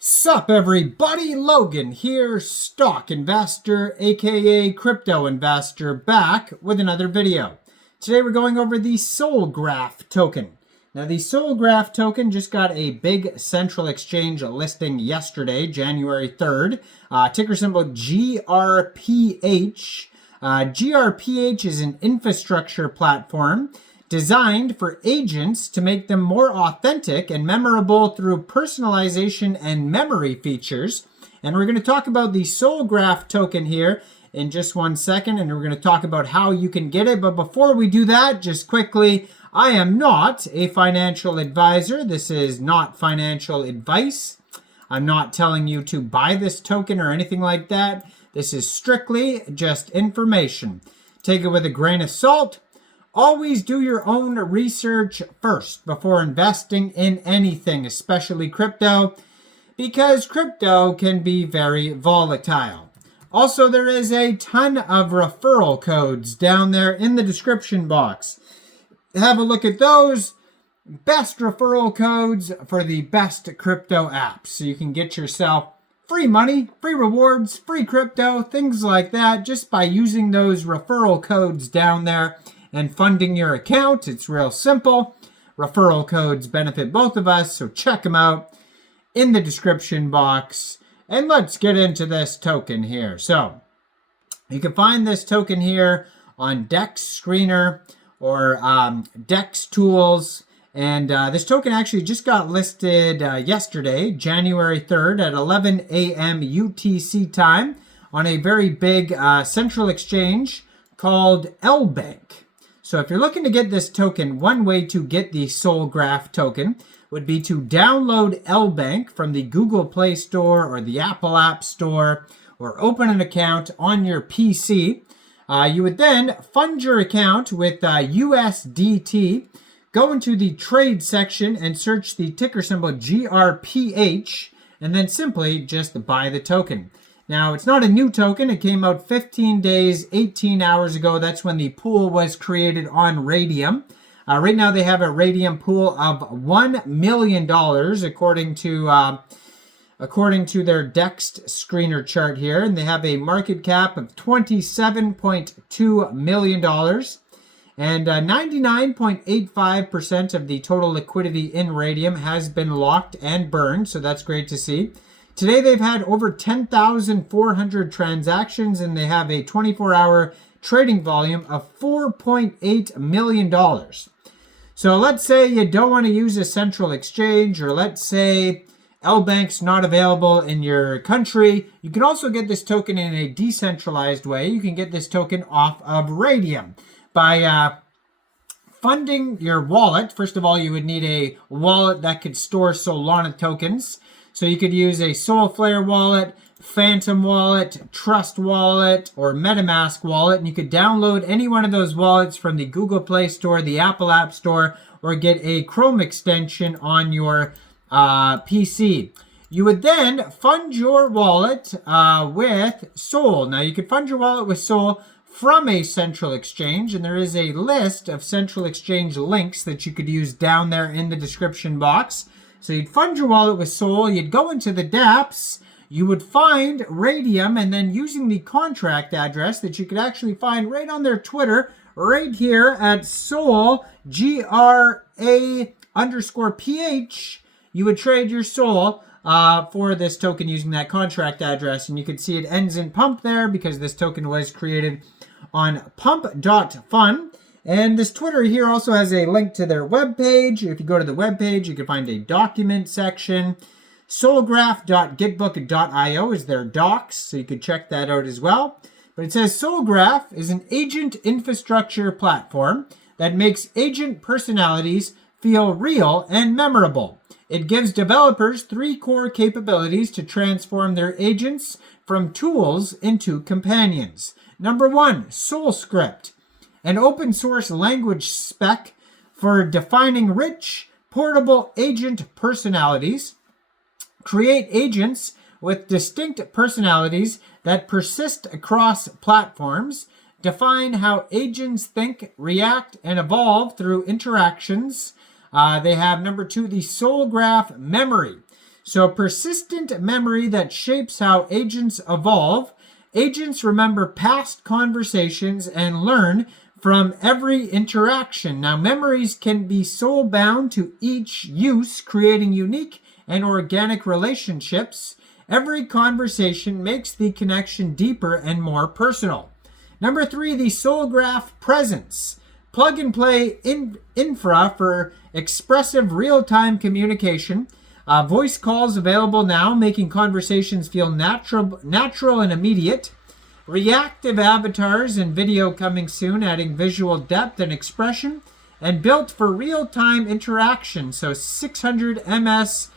Sup everybody, Logan here, stock investor aka crypto investor, back with another video. Today we're going over the Soulgraph token. Now the Soulgraph token just got a big central exchange listing yesterday, January 3rd. Ticker symbol GRPH. GRPH is an infrastructure platform designed for agents to make them more authentic and memorable through personalization and memory features. And we're going to talk about the Soulgraph token here in just 1 second, and we're going to talk about how you can get it. But before we do that, just quickly, I am not a financial advisor. This is not financial advice. I'm not telling you to buy this token or anything like that. This is strictly just information. Take it with a grain of salt. Always do your own research first before investing in anything, especially crypto, because crypto can be very volatile. Also, there is a ton of referral codes down there in the description box. Have a look at those. Best referral codes for the best crypto apps. So you can get yourself free money, free rewards, free crypto, things like that, just by using those referral codes down there and funding your account. It's real simple. Referral codes benefit both of us, so check them out in the description box. And let's get into this token here. So you can find this token here on DEX Screener or DEX Tools. And this token actually just got listed yesterday, January 3rd at 11 a.m. UTC time on a very big central exchange called Lbank. So if you're looking to get this token, one way to get the Soulgraph token would be to download Lbank from the Google Play Store or the Apple App Store, or open an account on your PC. You would then fund your account with USDT, go into the trade section and search the ticker symbol GRPH, and then simply just buy the token. Now, it's not a new token. It came out 15 days, 18 hours ago. That's when the pool was created on Raydium. Right now, they have a Raydium pool of $1 million, according to their DEX Screener chart here. And they have a market cap of $27.2 million. And 99.85% of the total liquidity in Raydium has been locked and burned, so that's great to see. Today, they've had over 10,400 transactions, and they have a 24-hour trading volume of $4.8 million. So let's say you don't want to use a central exchange, or let's say Lbank's not available in your country. You can also get this token in a decentralized way. You can get this token off of Raydium by funding your wallet. First of all, you would need a wallet that could store Solana tokens. So you could use a Soulflare wallet, Phantom wallet, Trust wallet, or MetaMask wallet. And you could download any one of those wallets from the Google Play Store, the Apple App Store, or get a Chrome extension on your PC. You would then fund your wallet with Sol. Now, you could fund your wallet with Sol from a central exchange, and there is a list of central exchange links that you could use down there in the description box. So you'd fund your wallet with Sol, you'd go into the dApps, you would find Raydium, and then using the contract address that you could actually find right on their Twitter, right here at Sol, GRA_PH, you would trade your Sol for this token using that contract address. And you can see it ends in pump there because this token was created on pump.fun. And this Twitter here also has a link to their webpage. If you go to the webpage, you can find a document section. Soulgraph.gitbook.io is their docs, so you could check that out as well. But it says Soulgraph is an agent infrastructure platform that makes agent personalities feel real and memorable. It gives developers 3 core capabilities to transform their agents from tools into companions. Number 1, Soulscript, an open source language spec for defining rich, portable agent personalities. Create agents with distinct personalities that persist across platforms. Define how agents think, react, and evolve through interactions. They have number 2, the Soulgraph memory. So persistent memory that shapes how agents evolve. Agents remember past conversations and learn from every interaction. Now, memories can be soul-bound to each use, creating unique and organic relationships. Every conversation makes the connection deeper and more personal. Number 3, the Soulgraph presence. Plug-and-play infra for expressive real-time communication. Voice calls available now, making conversations feel natural and immediate. Reactive avatars and video coming soon, adding visual depth and expression. And built for real-time interaction, so 600 ms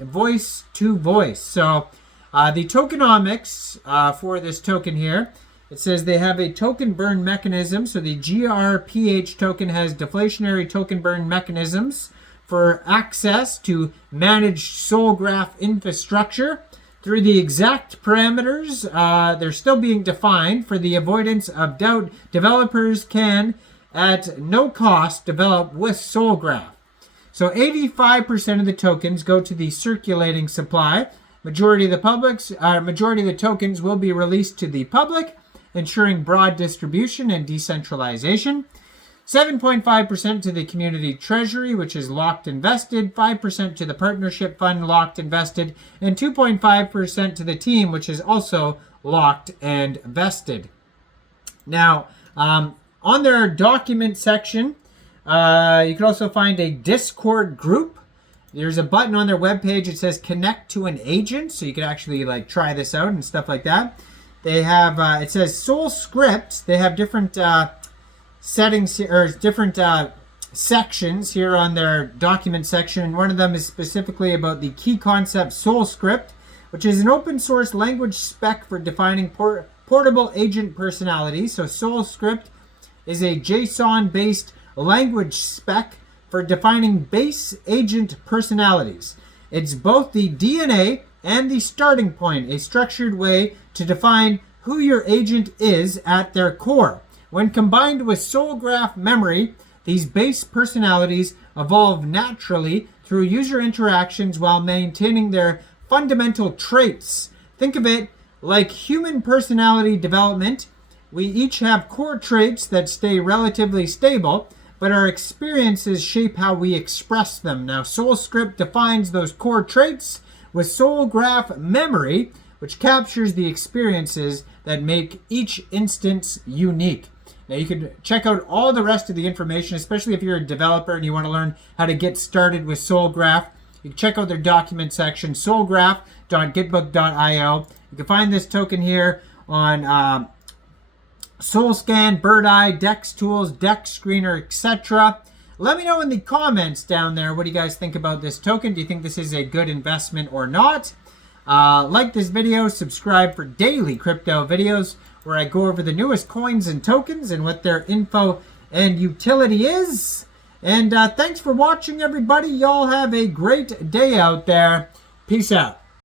voice to voice. So the tokenomics for this token here, it says they have a token burn mechanism. So the Grph token has deflationary token burn mechanisms for access to managed Soulgraph infrastructure. Through the exact parameters, they're still being defined. For the avoidance of doubt, developers can, at no cost, develop with Soulgraph. So 85% of the tokens go to the circulating supply. Majority of the tokens will be released to the public, ensuring broad distribution and decentralization. 7.5% to the community treasury, which is locked invested, 5% to the partnership fund locked invested, and 2.5% to the team, which is also locked and vested. Now, on their document section, you can also find a Discord group. There's a button on their webpage. It says connect to an agent, so you can actually like try this out and stuff like that. They have, it says Soul Script. They have different settings or different sections here on their document section. And one of them is specifically about the key concept Soulscript, which is an open source language spec for defining portable agent personalities. So Soulscript is a JSON based language spec for defining base agent personalities. It's both the DNA and the starting point, a structured way to define who your agent is at their core. When combined with Soulgraph memory, these base personalities evolve naturally through user interactions while maintaining their fundamental traits. Think of it like human personality development. We each have core traits that stay relatively stable, but our experiences shape how we express them. Now, Soulscript defines those core traits with Soulgraph memory, which captures the experiences that make each instance unique. Now, you can check out all the rest of the information, especially if you're a developer and you want to learn how to get started with Soulgraph. You can check out their document section, soulgraph.gitbook.io. You can find this token here on SoulScan, BirdEye, Dex Tools, Dex Screener, etc. Let me know in the comments down there, what do you guys think about this token? Do you think this is a good investment or not? Like this video, subscribe for daily crypto videos where I go over the newest coins and tokens and what their info and utility is. And thanks for watching, everybody. Y'all have a great day out there. Peace out.